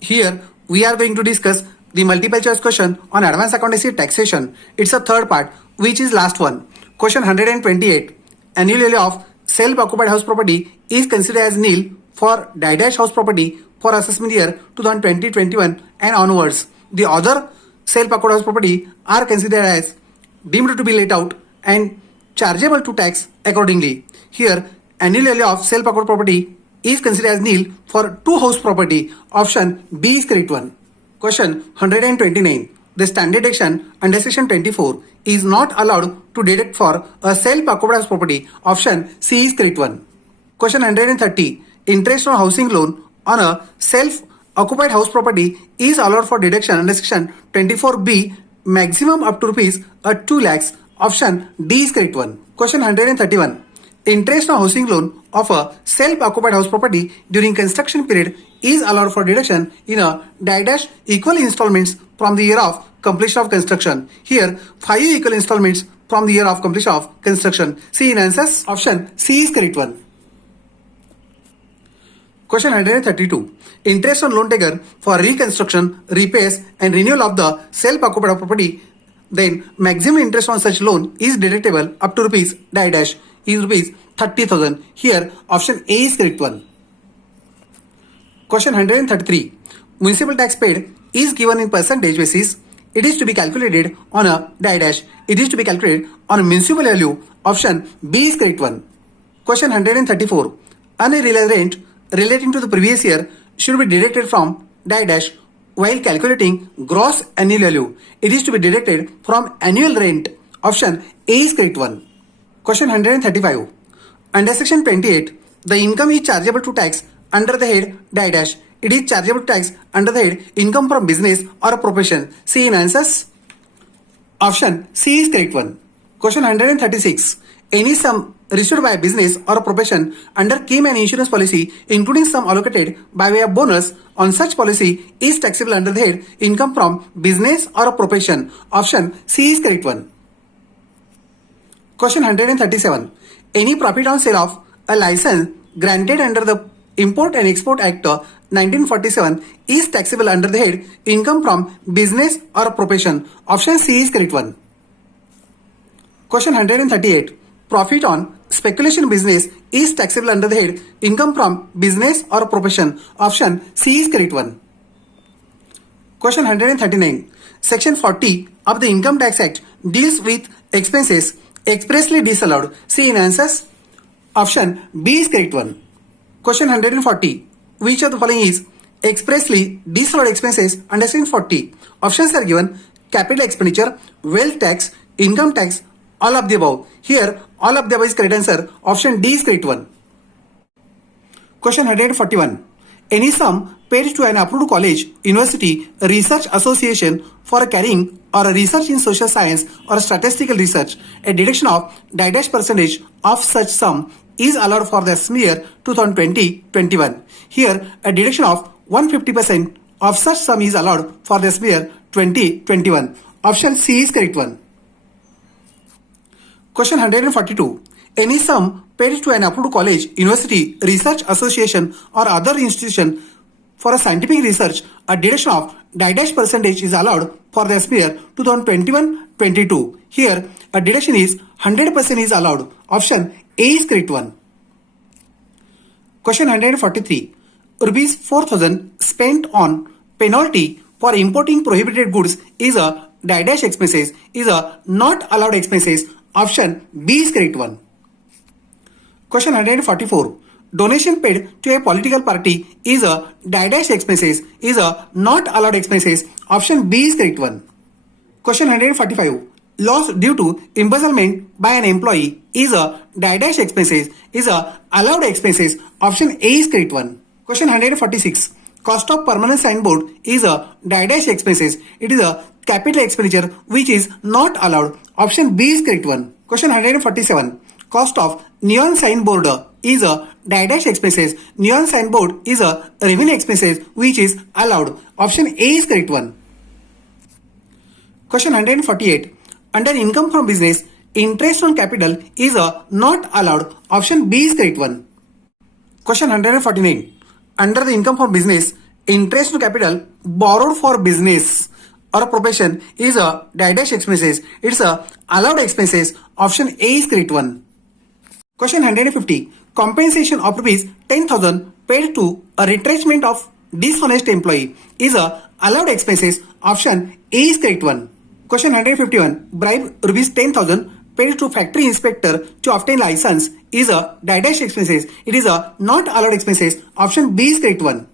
Here we are going to discuss the multiple choice question on advanced accountancy taxation. It's a third part, which is last one. Question 128. Annual value of self-occupied house property is considered as nil for dash house property for assessment year 2020-21 and onwards. The other self-occupied house property are considered as deemed to be let out and chargeable to tax accordingly. Here, annual value of self-occupied property is considered as nil for two house property. Option B is correct one. Question 129. The standard deduction under section 24 is not allowed to deduct for a self-occupied house property. Option C is correct one. Question 130. Interest on housing loan on a self-occupied house property is allowed for deduction under section 24B, maximum up to rupees 2 lakhs. Option D is correct one. Question 131. Interest on housing loan of a self-occupied house property during construction period is allowed for deduction in a dash equal installments from the year of completion of construction. Here, 5 equal installments from the year of completion of construction. See in answers. Option C is correct one. Question 132. Interest on loan taken for reconstruction, repairs and renewal of the self-occupied property, then maximum interest on such loan is deductible up to rupees dash is rupees 30,000. Here option A is correct one. Question 133. Municipal tax paid is given in percentage basis. It is to be calculated on a dash. It is to be calculated on a municipal value. Option B is correct one. Question 134. Unrealized rent relating to the previous year should be deducted from dash while calculating gross annual value. It is to be deducted from annual rent. Option A is correct one. Question 135. Under section 28, the income is chargeable to tax under the head dash. It is chargeable to tax under the head income from business or a profession. See in answers. Option C is correct one. Question 136. Any sum received by a business or a profession under claim and insurance policy, including sum allocated by way of bonus on such policy, is taxable under the head income from business or a profession. Option C is correct one. Question 137. Any profit on sale of a license granted under the Import and Export Act 1947 is taxable under the head income from business or a profession. Option C is correct one. Question 138. Profit on speculation business is taxable under the head income from business or a profession. Option C is correct one. Question 139. Section 40 of the Income Tax Act deals with expenses expressly disallowed. See in answers. Option B is correct one. Question 140. Which of the following is expressly disallowed expenses under section 40? Options are given: capital expenditure, wealth tax, income tax, all of the above. Here all of the above is correct answer. Option D is correct one. Question 141. Any sum paid to an approved college, university, research association for carrying or a research in social science or statistical research, a deduction of dash percentage of such sum is allowed for the year 2020-21. Here, a deduction of 150% of such sum is allowed for the year 2021. Option C is correct one. Question 142. Any sum paid to an approved college, university, research association or other institution for a scientific research, a deduction of dash percentage is allowed for the year 2021-22. Here, a deduction is 100% is allowed. Option A is correct one. Question 143. Rupees 4,000 spent on penalty for importing prohibited goods is a dash expenses is a not allowed expenses. Option B is correct one. Question 144. Donation paid to a political party is a dash expenses is a not allowed expenses. Option B is correct one. Question 145. Loss due to embezzlement by an employee is a dash expenses is a allowed expenses. Option A is correct one. Question 146. Cost of permanent signboard is a dash expenses. It is a capital expenditure which is not allowed. Option B is correct one. Question 147. Cost of neon signboard is a dash expenses. Neon signboard is a revenue expenses which is allowed. Option A is correct one. Question 148. Under income from business, interest on capital is a not allowed. Option B is correct one. Question 149. Under the income from business, interest to capital borrowed for business or profession is a dash expenses. It's a allowed expenses. Option A is correct one. Question 150. Compensation of rupees 10,000 paid to a retrenchment of dishonest employee is a allowed expenses. Option A is correct one. Question 151. Bribe rupees 10,000 paid to factory inspector to obtain license is a dash expenses. It is a not allowed expenses. Option B is correct one.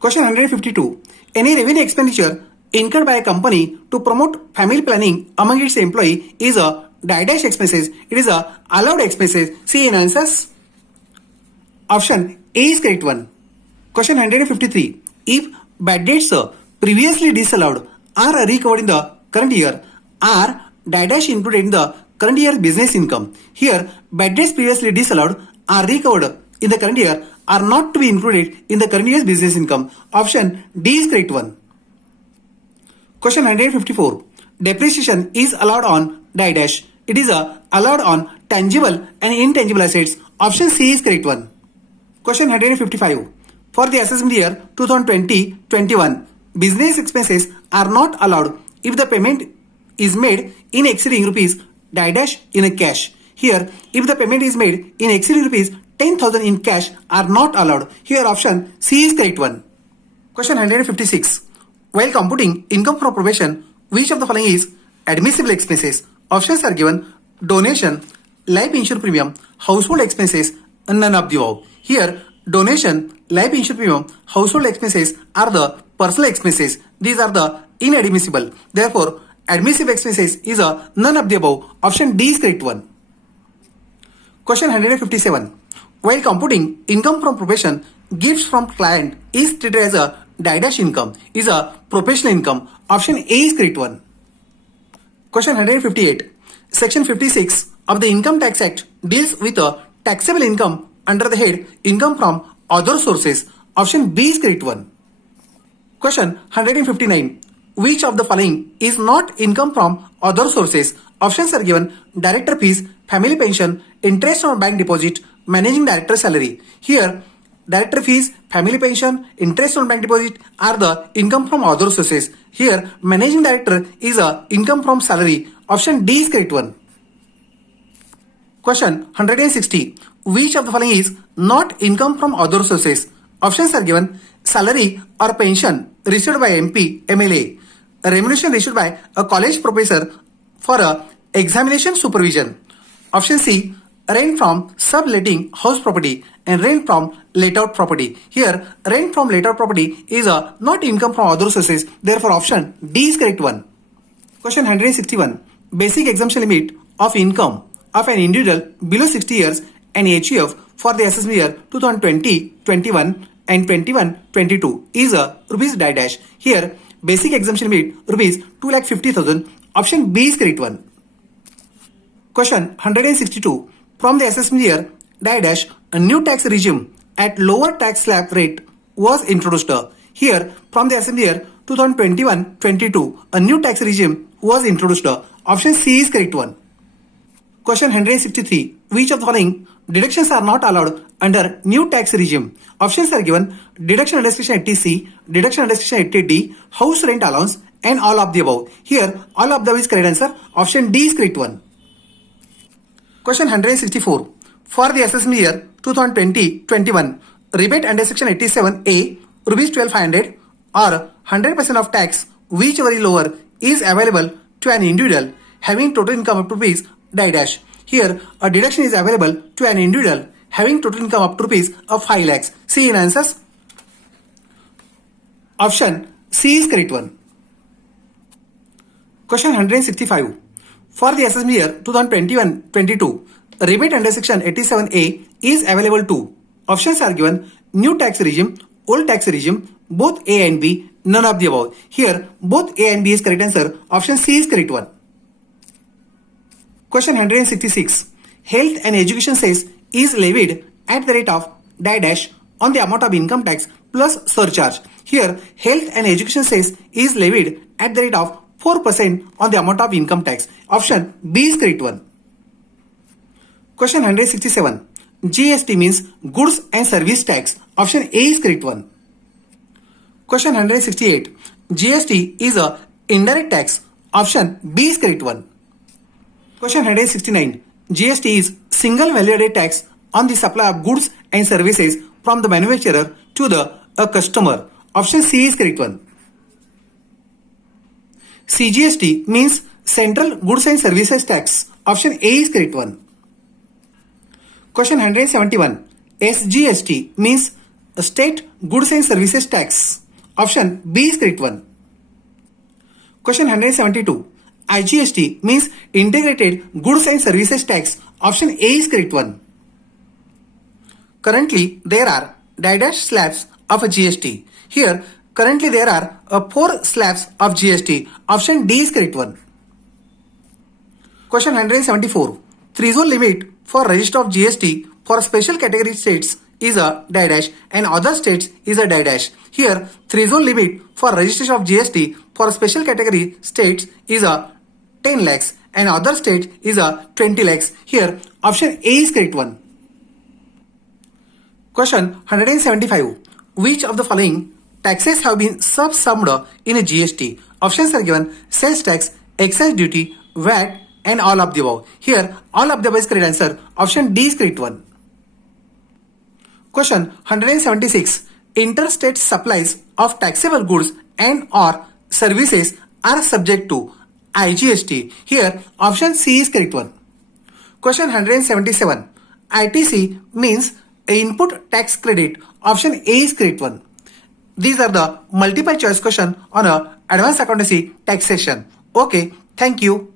Question 152. Any revenue expenditure incurred by a company to promote family planning among its employee is a dash expenses. It is a allowed expenses. See in answers. Option A is correct one. Question 153. If bad debts previously disallowed are recovered in the current year, are dash included in the current year business income. Here, bad debts previously disallowed are recovered in the current year are not to be included in the current year's business income. Option D is correct one. Question 154. Depreciation is allowed on dash. It is allowed on tangible and intangible assets. Option C is correct one. Question 155. For the assessment year 2020-21, business expenses are not allowed if the payment is made in exceeding rupees dash in a cash. Here, if the payment is made in exceeding rupees 10,000 in cash are not allowed. Here option C is correct one. Question 156. While computing income from profession, which of the following is admissible expenses? Options are given: donation, life insurance premium, household expenses, and none of the above. Here, donation, life insurance premium, household expenses are the personal expenses. These are the inadmissible. Therefore, admissible expenses is a none of the above. Option D is correct one. Question 157. While computing income from profession, gifts from client is treated as a dash income, is a professional income. Option A is correct one. Question 158. Section 56 of the Income Tax Act deals with a taxable income under the head income from other sources. Option B is correct one. Question 159. Which of the following is not income from other sources? Options are given: director fees, family pension, interest on bank deposit, managing director salary. Here, director fees, family pension, interest on bank deposit are the income from other sources. Here, managing director is a income from salary. Option D is correct one. Question 160. Which of the following is not income from other sources? Options are given: salary or pension received by MP, MLA, remuneration received by a college professor for a examination supervision. Option C, rent from subletting house property and rent from let out property. Here, rent from let out property is a not income from other sources. Therefore, option D is correct one. Question 161. Basic exemption limit of income of an individual below 60 years and HUF for the assessment year 2020-21 and 21-22 is a rupees dash. Here, basic exemption limit rupees 2,50,000. Option B is correct one. Question 162. From the assessment year dash, a new tax regime at lower tax slab rate was introduced. Here, from the assessment year 2021-22, a new tax regime was introduced. Option C is correct one. Question 163. Which of the following deductions are not allowed under new tax regime? Options are given: deduction under section 80C, deduction under section 80D, house rent allowance, and all of the above. Here, all of the above is correct answer. Option D is correct one. Question 164. For the assessment year 2020-21, rebate under section 87A, rupees 12,500 or 100% of tax, whichever is lower, is available to an individual having total income up to rupees dash. Here, a deduction is available to an individual having total income up to rupees of 5 lakhs. See in answers. Option C is correct one. Question 165. For the assessment year 2021-22, rebate under section 87A is available to. Options are given: new tax regime, old tax regime, both A and B, none of the above. Here, both A and B is correct answer. Option C is correct one. Question 166. Health and education cess is levied at the rate of dash on the amount of income tax plus surcharge. Here, health and education cess is levied at the rate of 4% on the amount of income tax. Option B is correct one. Question 167. GST means goods and service tax. Option A is correct one. Question 168. GST is a indirect tax. Option B is correct one. Question 169. GST is single value-added tax on the supply of goods and services from the manufacturer to the customer. Option C is correct one. CGST means Central Goods and Services Tax. Option A is correct one. Question 171. SGST means State Goods and Services Tax. Option B is correct one. Question 172. IGST means Integrated Goods and Services Tax. Option A is correct one. Currently, there are dash slabs of a GST. Here, currently there are 4 slabs of GST. Option D is correct one. Question 174. Threshold limit for register of GST for special category states is a dash and other states is a dash. Here, threshold limit for registration of GST for special category states is a 10 lakhs and other states is a 20 lakhs. Here, option A is correct one. Question 175. Which of the following taxes have been subsumed in a GST? Options are given: sales tax, excise duty, VAT, and all of the above. Here, all of the above is correct answer. Option D is correct one. Question 176. Interstate supplies of taxable goods and or services are subject to IGST. Here, option C is correct one. Question 177. ITC means input tax credit. Option A is correct one. These are the multiple choice question on a advanced accountancy taxation. Okay, thank you.